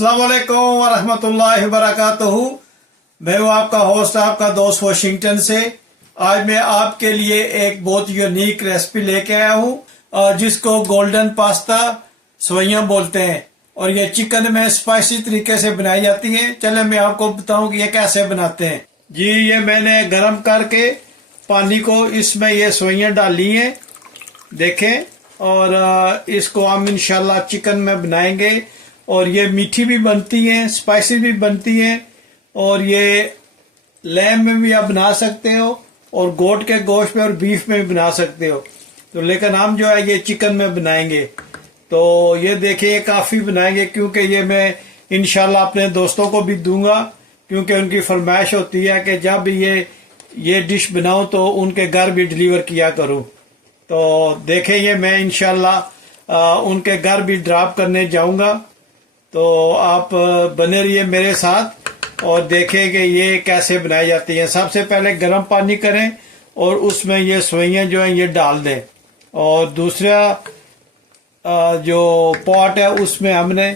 अस्सलाम वालेकुम वरहमतुल्लाहि वबरकातुहू। मैं हूँ आपका होस्ट, आपका दोस्त वाशिंगटन से। आज मैं आपके लिए एक बहुत यूनिक रेसिपी लेके आया हूँ जिसको गोल्डन पास्ता सवैयां बोलते हैं, और ये चिकन में स्पाइसी तरीके से बनाई जाती है। चले मैं आपको बताऊं कि ये कैसे बनाते हैं। जी, ये मैंने गरम करके पानी को इसमें ये सवैयां डाली हैं, देखें। और इसको हम इंशाल्लाह चिकन में बनाएंगे, और ये मीठी भी बनती हैं, स्पाइसी भी बनती हैं, और ये लैम में भी आप बना सकते हो, और गोट के गोश्त में और बीफ में भी बना सकते हो। तो लेकिन हम जो है ये चिकन में बनाएंगे। तो ये देखिए, काफ़ी बनाएंगे, क्योंकि ये मैं इंशाल्लाह अपने दोस्तों को भी दूंगा, क्योंकि उनकी फरमाइश होती है कि जब ये डिश बनाऊं तो उनके घर भी डिलीवर किया करूं। तो देखें, ये मैं इंशाल्लाह उनके घर भी ड्रॉप करने जाऊंगा। तो आप बने रहिए मेरे साथ और देखें कि ये कैसे बनाई जाती है। सबसे पहले गर्म पानी करें और उसमें ये सवैयां जो हैं ये डाल दें, और दूसरा जो पॉट है उसमें हमने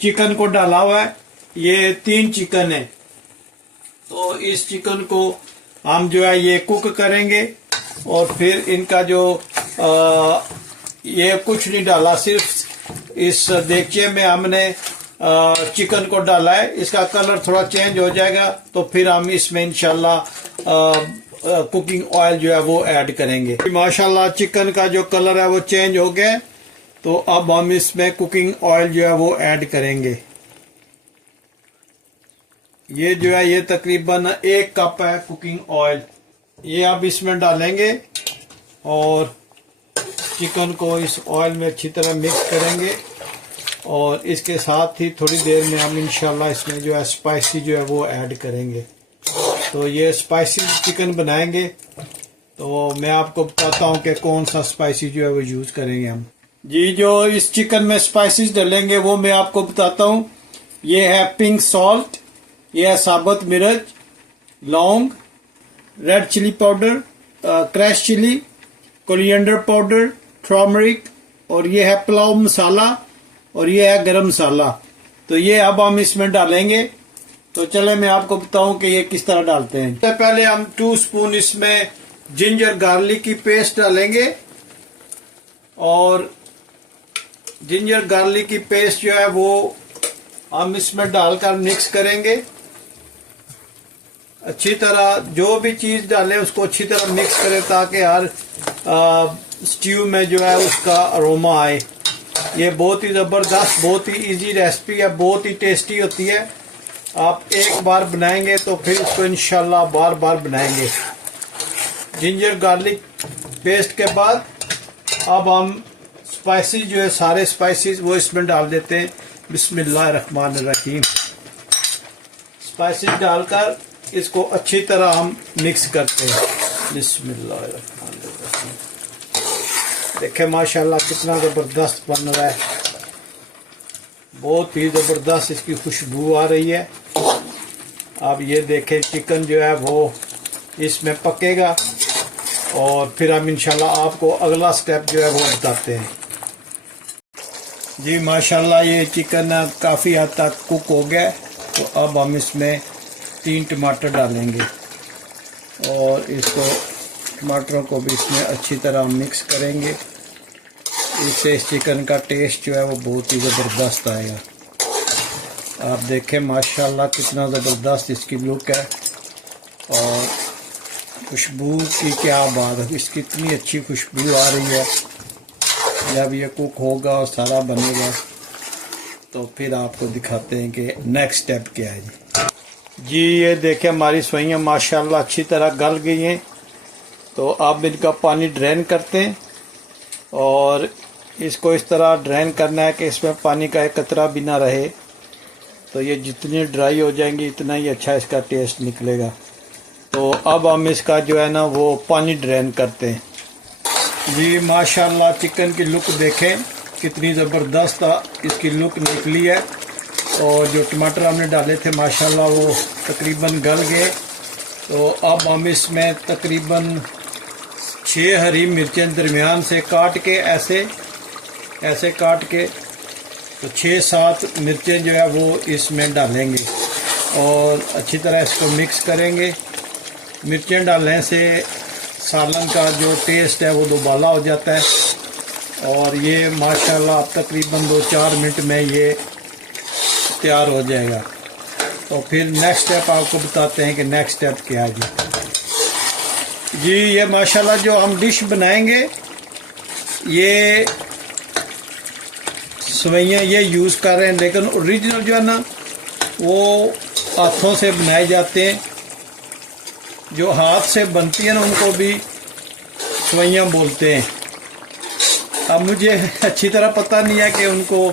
चिकन को डाला हुआ है। ये 3 चिकन है, तो इस चिकन को हम जो है ये कुक करेंगे, और फिर इनका जो ये कुछ नहीं डाला, सिर्फ इस देगचे में हमने चिकन को डाला है। इसका कलर थोड़ा चेंज हो जाएगा तो फिर हम इसमें इंशाल्लाह कुकिंग ऑयल जो है वो ऐड करेंगे। माशाल्लाह चिकन का जो कलर है वो चेंज हो गया, तो अब हम इसमें कुकिंग ऑयल जो है वो ऐड करेंगे। ये जो है ये तकरीबन 1 कप है कुकिंग ऑयल। ये अब इसमें डालेंगे और चिकन को इस ऑयल में अच्छी तरह मिक्स करेंगे, और इसके साथ ही थोड़ी देर में हम इंशाल्लाह इसमें जो है स्पाइसी जो है वो ऐड करेंगे। तो ये स्पाइसी चिकन बनाएंगे, तो मैं आपको बताता हूँ कि कौन सा स्पाइसी जो है वो यूज़ करेंगे हम। जी, जो इस चिकन में स्पाइसीज डालेंगे वो मैं आपको बताता हूँ। ये है पिंक सॉल्ट, ये है साबुत मिर्च, लौंग, red chilli powder, crush chilli, coriander powder, turmeric, और ये है पुलाव मसाला, और ये है गरम मसाला। तो ये अब हम इसमें डालेंगे। तो चले मैं आपको बताऊं कि ये किस तरह डालते हैं। सबसे पहले हम 2 स्पून इसमें जिंजर गार्लिक की पेस्ट डालेंगे, और जिंजर गार्लिक की पेस्ट जो है वो हम इसमें डालकर मिक्स करेंगे अच्छी तरह। जो भी चीज डालें उसको अच्छी तरह मिक्स करें ताकि हर स्ट्यू में जो है उसका अरोमा आए। ये बहुत ही ज़बरदस्त, बहुत ही इजी रेसिपी है, बहुत ही टेस्टी होती है। आप एक बार बनाएंगे तो फिर इसको इंशाल्लाह बार बार बनाएंगे। जिंजर गार्लिक पेस्ट के बाद अब हम स्पाइसी जो है सारे स्पाइसेस वो इसमें डाल देते हैं। बिस्मिल्लाहिर्रहमानिर्रहीम। स्पाइसेस डालकर इसको अच्छी तरह हम मिक्स करते हैं। बिस्मिल्लाहिर्रहमानिर्रहीम। देखें माशाल्लाह कितना ज़बरदस्त बन रहा है, बहुत ही ज़बरदस्त इसकी खुशबू आ रही है। अब ये देखें चिकन जो है वो इसमें पकेगा, और फिर हम इंशाल्लाह आपको अगला स्टेप जो है वो बताते हैं। जी माशाल्लाह ये चिकन काफ़ी हद तक कुक हो गया, तो अब हम इसमें 3 टमाटर डालेंगे, और इसको टमाटरों को भी इसमें अच्छी तरह मिक्स करेंगे। इससे इस चिकन का टेस्ट जो है वो बहुत ही ज़बरदस्त आएगा। आप देखें माशाल्लाह कितना ज़बरदस्त इसकी लुक है, और खुशबू की क्या बात है, इसकी इतनी अच्छी खुशबू आ रही है। जब ये कुक होगा और सारा बनेगा तो फिर आपको दिखाते हैं कि नेक्स्ट स्टेप क्या है। जी ये देखें हमारी सवैयां माशाल्लाह अच्छी तरह गल गई हैं। तो अब इनका पानी ड्रेन करते हैं, और इसको इस तरह ड्रेन करना है कि इसमें पानी का एक कतरा भी ना रहे। तो ये जितनी ड्राई हो जाएंगी इतना ही अच्छा इसका टेस्ट निकलेगा। तो अब हम इसका जो है ना वो पानी ड्रेन करते हैं। जी माशाल्लाह चिकन की लुक देखें कितनी ज़बरदस्त इसकी लुक निकली है, और जो टमाटर हमने डाले थे माशाल्लाह वो तकरीबन गल गए। तो अब हम इसमें तकरीबन 6 हरी मिर्चें दरमियान से काट के ऐसे काट के तो 6-7 मिर्चें जो है वो इसमें डालेंगे और अच्छी तरह इसको मिक्स करेंगे। मिर्चें डालने से सालन का जो टेस्ट है वो दोबाला हो जाता है और ये माशाल्लाह अब तकरीबन 2-4 मिनट में ये तैयार हो जाएगा। तो फिर नेक्स्ट स्टेप आपको बताते हैं कि नेक्स्ट स्टेप क्या है जी। ये माशाल्लाह जो हम डिश बनाएंगे ये सवैयाँ ये यूज़ कर रहे हैं, लेकिन ओरिजिनल जो है ना वो हाथों से बनाए जाते हैं। जो हाथ से बनती है ना उनको भी सवैयाँ बोलते हैं। अब मुझे अच्छी तरह पता नहीं है कि उनको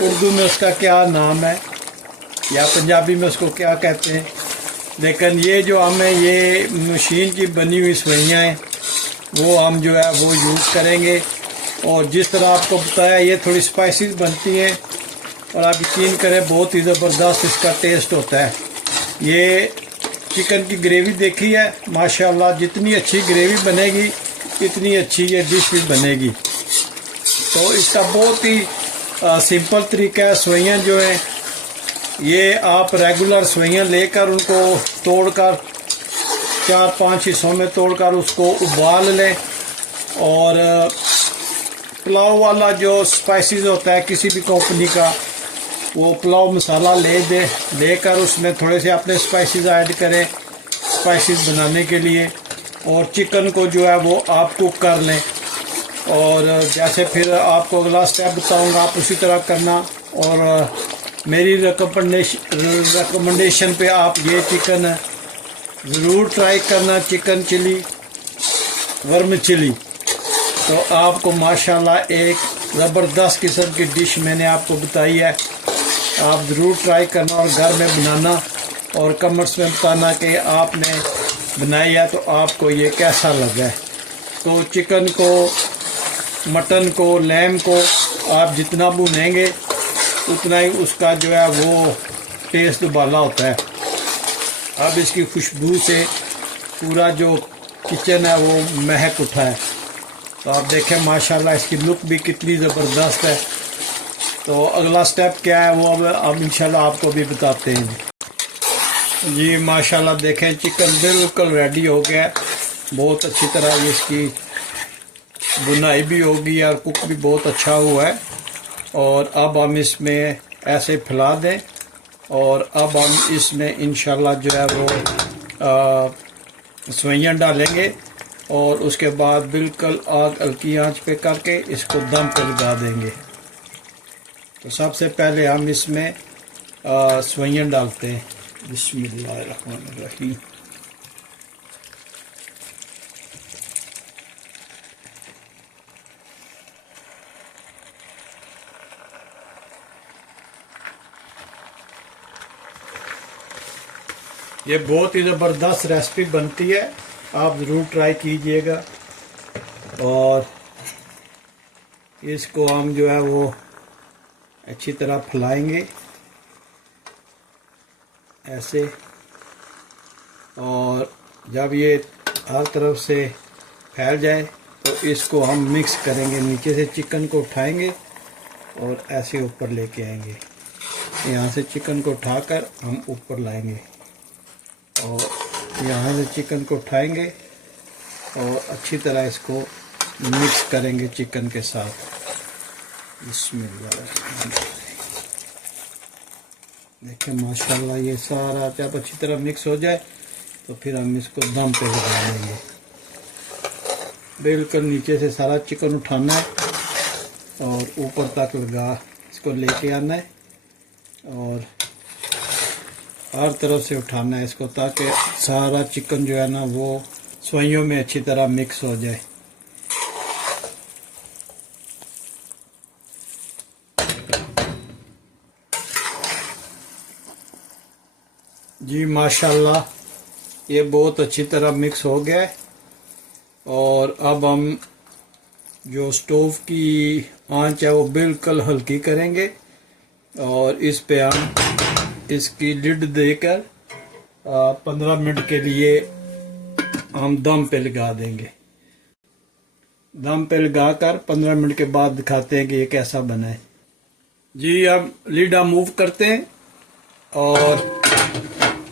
उर्दू में उसका क्या नाम है या पंजाबी में उसको क्या कहते हैं, लेकिन ये जो हमें ये मशीन की बनी हुई सवैयाँ हैं वो हम जो है वो यूज़ करेंगे। और जिस तरह आपको बताया ये थोड़ी स्पाइसी बनती हैं और आप यकीन करें बहुत ही ज़बरदस्त इसका टेस्ट होता है। ये चिकन की ग्रेवी देखी है माशाल्लाह, जितनी अच्छी ग्रेवी बनेगी इतनी अच्छी ये डिश भी बनेगी। तो इसका बहुत ही सिंपल तरीका है। सवैयाँ जो हैं ये आप रेगुलर सवैयाँ लेकर उनको तोड़कर 4-5 हिस्सों में तोड़कर उसको उबाल लें और पुलाव वाला जो स्पाइसेस होता है किसी भी कंपनी का वो पुलाव मसाला लेकर उसमें थोड़े से अपने स्पाइसेस ऐड करें स्पाइसेस बनाने के लिए और चिकन को जो है वो आप कुक कर लें। और जैसे फिर आपको अगला स्टेप बताऊंगा आप उसी तरह करना। और मेरी रिकमेंडेशन पे आप ये चिकन ज़रूर ट्राई करना, चिकन चिली वर्म चिली। तो आपको माशाल्लाह एक ज़बरदस्त किस्म की डिश मैंने आपको बताई है, आप ज़रूर ट्राई करना और घर में बनाना और कमेंट्स में बताना कि आपने बनाई है तो आपको ये कैसा लगा है। तो चिकन को, मटन को, लैम को आप जितना भुनेंगे उतना ही उसका जो है वो टेस्ट दुबाला होता है। अब इसकी खुशबू से पूरा जो किचन है वो महक उठा है। तो आप देखें माशाल्लाह इसकी लुक भी कितनी ज़बरदस्त है। तो अगला स्टेप क्या है वो अब इंशाल्लाह आपको भी बताते हैं जी। माशाल्लाह देखें चिकन बिल्कुल रेडी हो गया, बहुत अच्छी तरह इसकी बुनाई भी होगी और कुक भी बहुत अच्छा हुआ है। और अब हम इसमें ऐसे फैला दें और अब हम इसमें इंशाल्लाह जो है वो सवैयाँ डालेंगे और उसके बाद बिल्कुल आग हल्की आंच पे करके इसको दम पे लगा देंगे। तो सबसे पहले हम इसमें सवैयाँ डालते हैं। बिस्मिल्लाहिर्रहमानिर्रहीम। ये बहुत ही ज़बरदस्त रेसिपी बनती है, आप ज़रूर ट्राई कीजिएगा। और इसको हम जो है वो अच्छी तरह फैलाएंगे ऐसे, और जब ये हर तरफ से फैल जाए तो इसको हम मिक्स करेंगे। नीचे से चिकन को उठाएंगे और ऐसे ऊपर लेके आएंगे। यहाँ से चिकन को उठाकर हम ऊपर लाएंगे और यहाँ से चिकन को उठाएंगे और अच्छी तरह इसको मिक्स करेंगे चिकन के साथ। बिस्मिल्लाह। देखिए माशाल्लाह ये सारा जब अच्छी तरह मिक्स हो जाए तो फिर हम इसको दम पे लगा लेंगे। बिल्कुल नीचे से सारा चिकन उठाना है और ऊपर तक लगा इसको लेके आना है और हर तरफ से उठाना है इसको, ताकि सारा चिकन जो है ना वो सवैयों में अच्छी तरह मिक्स हो जाए। जी माशाल्लाह ये बहुत अच्छी तरह मिक्स हो गया है। और अब हम जो स्टोव की आंच है वो बिल्कुल हल्की करेंगे और इस पे हम इसकी लिड देकर 15 मिनट के लिए हम दम पे लगा देंगे। दम पे लगाकर 15 मिनट के बाद दिखाते हैं कि ये कैसा बना है। जी अब लीडा मूव करते हैं और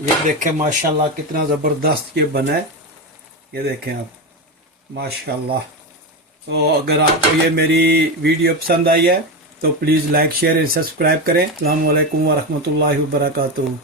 ये देखें माशाल्लाह कितना ज़बरदस्त ये बना है। ये देखें आप माशाल्लाह। तो अगर आपको ये मेरी वीडियो पसंद आई है तो please like share and subscribe करें। अस्सलाम वालेकुम व रहमतुल्लाहि व बरकातुहू।